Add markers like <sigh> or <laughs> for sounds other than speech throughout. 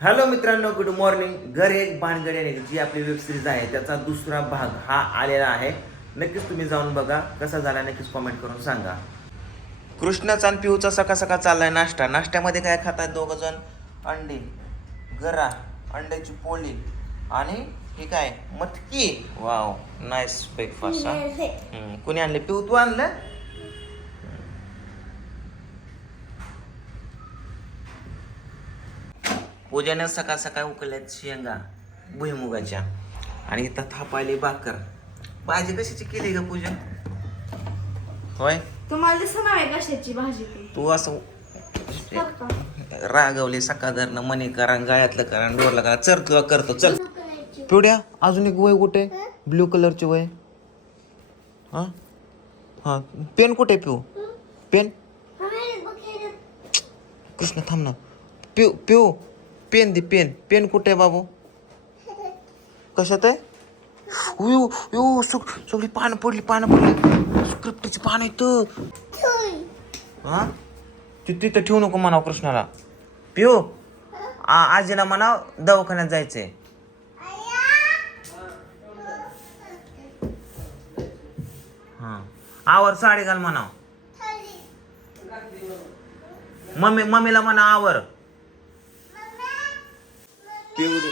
Hello मित्रांनो good morning घर एक बाणगडी आणि जी आपली वेब सिरीज आहे त्याचा दुसरा भाग हा आलेला आहे. नक्कीच तुम्ही जाऊन बघा कसा झाला नक्कीच कॉमेंट करून सांगा. कृष्णाचा आणि पिऊचा सकाळ सकाळ चाललाय नाश्ता. नाश्त्यामध्ये काय खातात दोघं जण? अंडी गरा अंड्याची पोळी आणि हे काय? मटकी. वाव नाईस ब्रेकफास्ट कुणी आणले? पिऊ तू आणलं? पूजाने सकाळ सकाळ उकळल्यात शेंगा भुईमुगाच्या. आणि इथं थापायली भाकर. भाजी कशाची केली ग पूजा? होय? तुम्हाला दिसत नाही कशाची भाजी ती. तू असं रागवले सकाळधरनं मने करा गाळ्यातलं करा डोरला करा. चल तुला करतो चल. पिवड्या अजून एक वय कुठे? ब्ल्यू कलरचे वय. हा? हा पेन कुठे पिऊ? पेन? कृष्ण थांब ना. पिऊ पिऊ. पेन दे पेन. पेन कुठे आहे बाबू? कशात आहे? उयो यो सग सगळी पानं पडली पानं पडली. स्क्रिप्टची पानं आहेत. हा? ती तिथं ठेवू नको म्हणाव कृष्णाला. पिऊ आ आजीला म्हणाव दवाखान्यात जायचंय. हां. आवर साडी घाल म्हणाव. मम्मी मम्मीला म्हणा आवर. पिवडी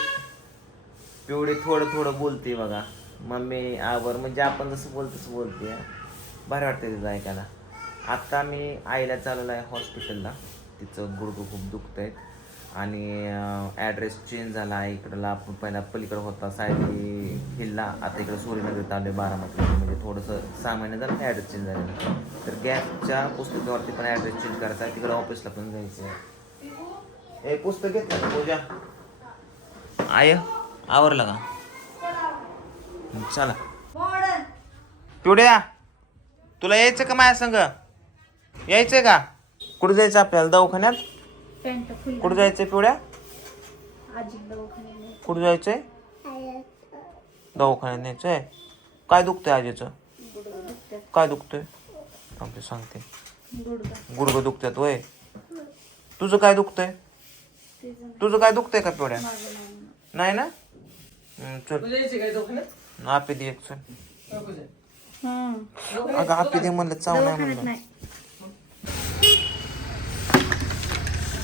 पिवडी थोडं थोडं बोलते बघा. मम्मी आवर म्हणजे आपण जसं बोलतो तसं बोलते. बरं वाटतं तिचं ऐकायला. आत्ता मी आईला चालवलं आहे हॉस्पिटलला. तिचं गुडघं खूप दुखत आहेत आणि ॲड्रेस चेंज झाला. आहे इकडला आपण पहिला पलीकडं होता सायली हिलला. आता इकडं सूर्यनगरीत आलो आहे बारामतीला. म्हणजे थोडंसं सहा महिने झालं ॲड्रेस चेंज झालेलं. तर गॅसच्या पुस्तकावरती पण ॲड्रेस चेंज करायचा आहे. तिकडं ऑफिसला पण जायचं आहे हे पुस्तक घेतलं पूजा? आय आवरलं का? चला. पिवड्या तुला यायचं का माझ्या संग? यायचंय का? कुठं जायचं आपल्याला? दवाखान्यात? पॅन्ट फुल कुठं जायचंय पिवड्या? आजी दवाखान्यात कुठं जायचंय? दवाखान्यात न्यायचंय. काय दुखतंय आजीचं? गुडघा दुखतात काय दुखतंय? आपले सांगते. गुडघा गुडघं दुखतात वय. तुझं काय दुखतंय? तुझं काय दुखतंय का पिवड्या? माझं नाही ना? हं, चल. आपी दे एक चल. हम्म. अगं आपी दे म्हणलं चाव नाही दवाखान्यात म्हणलं. नाही.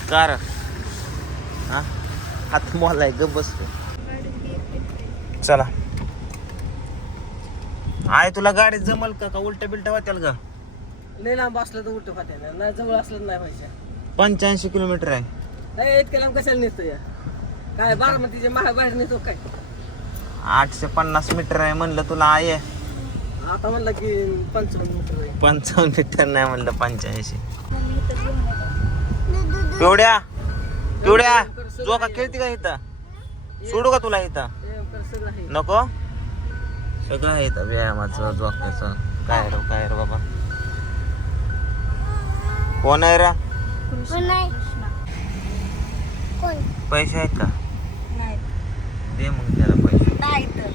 कार हा? हात मोलाय ग बसतो चला. आय तुला गाडीत जमल का? का उलट बिलट वाटेल का लय लांब असलं तर उलट फाट्याने नाही जवळ असलं तर नाही पाहिजे पंच्याऐंशी किलोमीटर आहे. नाही इतक्या लांब कशाला नेतो या? काय बारामतीच्या महा बाहेर नेतो काय? आठशे पन्नास मीटर आहे म्हणलं तुला आहे. आता म्हणलं की पंचावन्न मीटर आहे. पंचावन्न मीटर नाही म्हणलं पंच्याऐंशी. पिवड्या पिवड्या जो का खेळती का इथं? सोडू का तुला इथं? नको? सगळं आहे इथं व्यायामाचं जोकायचं काय रे काय रे बाबा? कोण आहे रा? पैसे आहेत का? दे मग त्याला पैसे. नाही तर.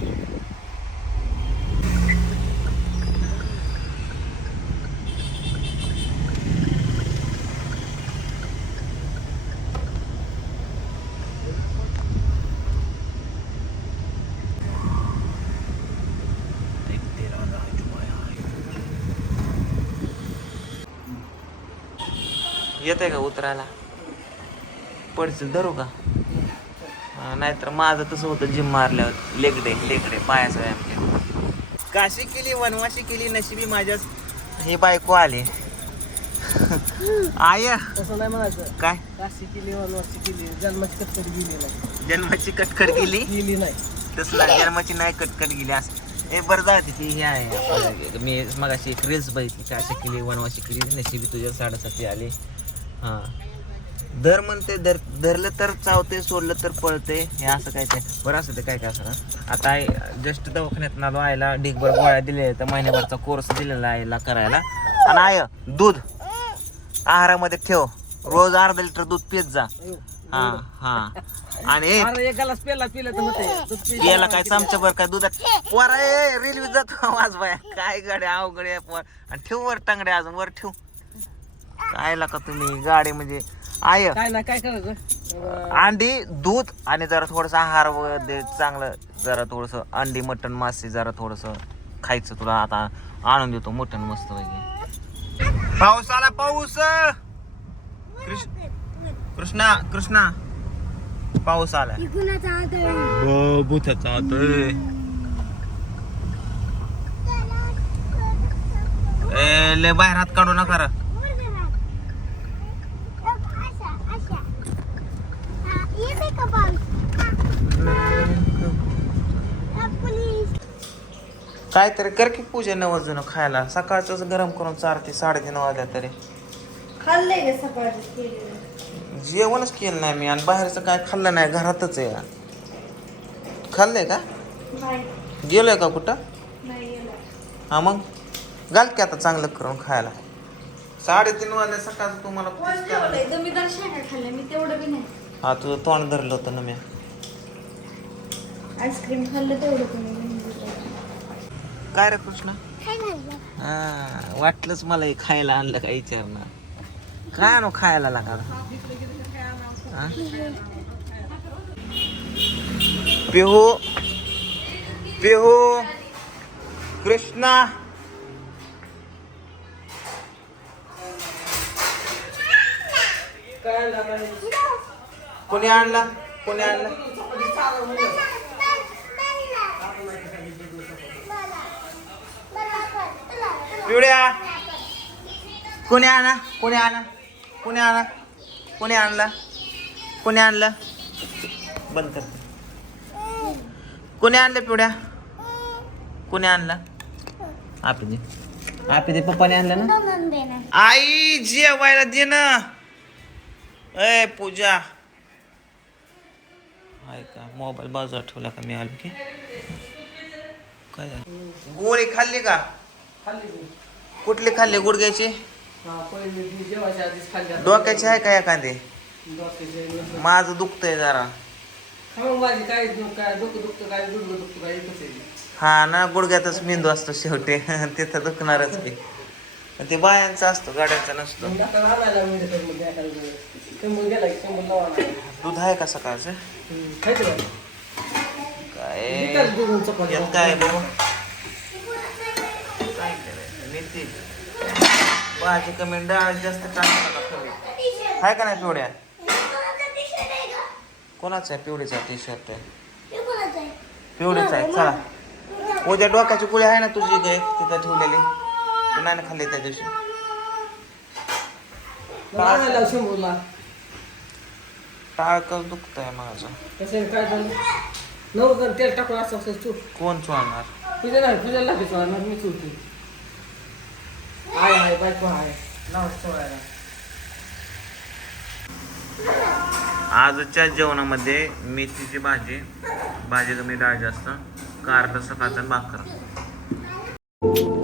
येत आहे का उतरायला? पडशील धरू का? नाहीतर माझं तसं होतं जिम मारल्यावर. लेगडे लेगडे पायाचा व्यायाम केला काशी केली वनवाशी केली नशिबी माझ्या ही बायको आली. आय तसं नाही म्हणायचं. काय? काशी केली वनवासी केली जन्माची कटकट गेली नाही. जन्माची कटकट गेली? गेली नाही. तसला जन्माची नाही कटकट गेली असं. हे बरं जाते ती हे आहे. मी मगाशी एक रील्स बघितली काशी केली वनवाशी केली नशिबी तुझ्या साडेसाती आली. हां. दर म्हणते दर धरलं तर चावते सोडलं तर पळते. हे असं काय ते? बरं असं ते काय काय असं आता आहे जस्ट दवाखान्यात नालो आयला ढिगभर गोळ्या दिले तर महिन्याभरचा कोर्स दिलेला आईला करायला. आणि आय दूध. आहारामध्ये ठेव. रोज अर्धा लिटर दूध पित जा. हा हा. आणि <laughs> याला काय चमचा भर काय दुधात? पोरा रेल्वे जातो. <laughs> आवाज बाय काय गाडी अवघड आहे पोर. आणि ठेव वर टांगडे अजून वर ठेव. काय का तुम्ही? गाडी म्हणजे आय काय ना काय करायचं? अं, अंडी दूध आणि जरा थोडस आहार वगैरे चांगलं. जरा थोडस अंडी मटण मासे जरा थोडस खायचं तुला आता. आणून देतो मटण मस्त पैकी. पाऊस आला पाऊस. कृष्ण कृष्णा कृष्णा. पाऊस आला. कुणाचा आदर बुथाचा ए लय बाहेर हात काढू नका रे. काहीतरी कर की पूजा नवस जण खायला. सकाळच गरम करून चारते साडेतीन वाजल्या तरी. खाल्लंय का सकाळचं केलेलं? जेवणच केलं नाही मी आणि बाहेरचं काय खाल्लं नाही घरातच आहे. खाल्लंय का? नाही. गेलोय का कुठं? नाही गेला. हा मग? घाल की आता चांगलं करून खायला. साडेतीन वाजल्या सकाळचं तुम्हाला कोण. जेवलंय? तुम्ही तर मी तेवढं बी नाही. हा तुझं तोंड धरलं होतं ना मी. आईस्क्रीम खाल्लं तेवढं काय रे कृष्णा? हा वाटलंच मला हे खायला आणलं का विचारणं. काय आणू खायला लागा हा? पिहू पिहू कृष्णा. कोणी आणला? कोणी आणला? पिवड्या कोणी आणा? कोणी आणा? कोणी आणा? कोणी आणला? कोणी आणलं? बंद कर. कोणी आणलं पिवड्या? कोणी आणला? आपी दे. आपी दे पप्पाने आणलं ना. आई जेवायला दे ना. ए पूजा. आहे का मोबाईल बाजूला ठेवला का मी आलो की काय झालं गोळी खाल्ली का. कुठली खाल्ली गुडघ्याची हा. डोक्याची आहे का एखादी. माझं दुखतंय जरा हा, आहे. हा ना गुडघ्यातच मेंदू असतो शेवटी <laughs> तिथं दुखणारच की पण ते बायांचा असतो गाड्यांचा नसतो आहे. दूध आहे का सकाळचं? काय विकास यात काय बाबा काय भाजी कमी डाळ जास्त टाकू कमी आहे का नाही पिवड्या कोणाचा आहे पिवडीचा टी शर्ट आहे पिवडीचा आहे चला उद्या डोक्याची गोळी आहे ना तुझी एक तिथं ठेवलेली तू नाही ना खाल्ली त्या दिवशी टाळकच दुखतंय माझं. कसं आहे, काय झालं? नवरदेवानं तेल टाकून असं असं चूप कोण चोळणार? तुझ्या नाही तुझ्या लागेल चोळणार मी चुलते आहे आहे बायको आहे नाव चोळायला. आजच्या जेवणामध्ये मेथीची भाजी भाजी कमी डाळ जास्त कारलं सकाळचं आणि भाकर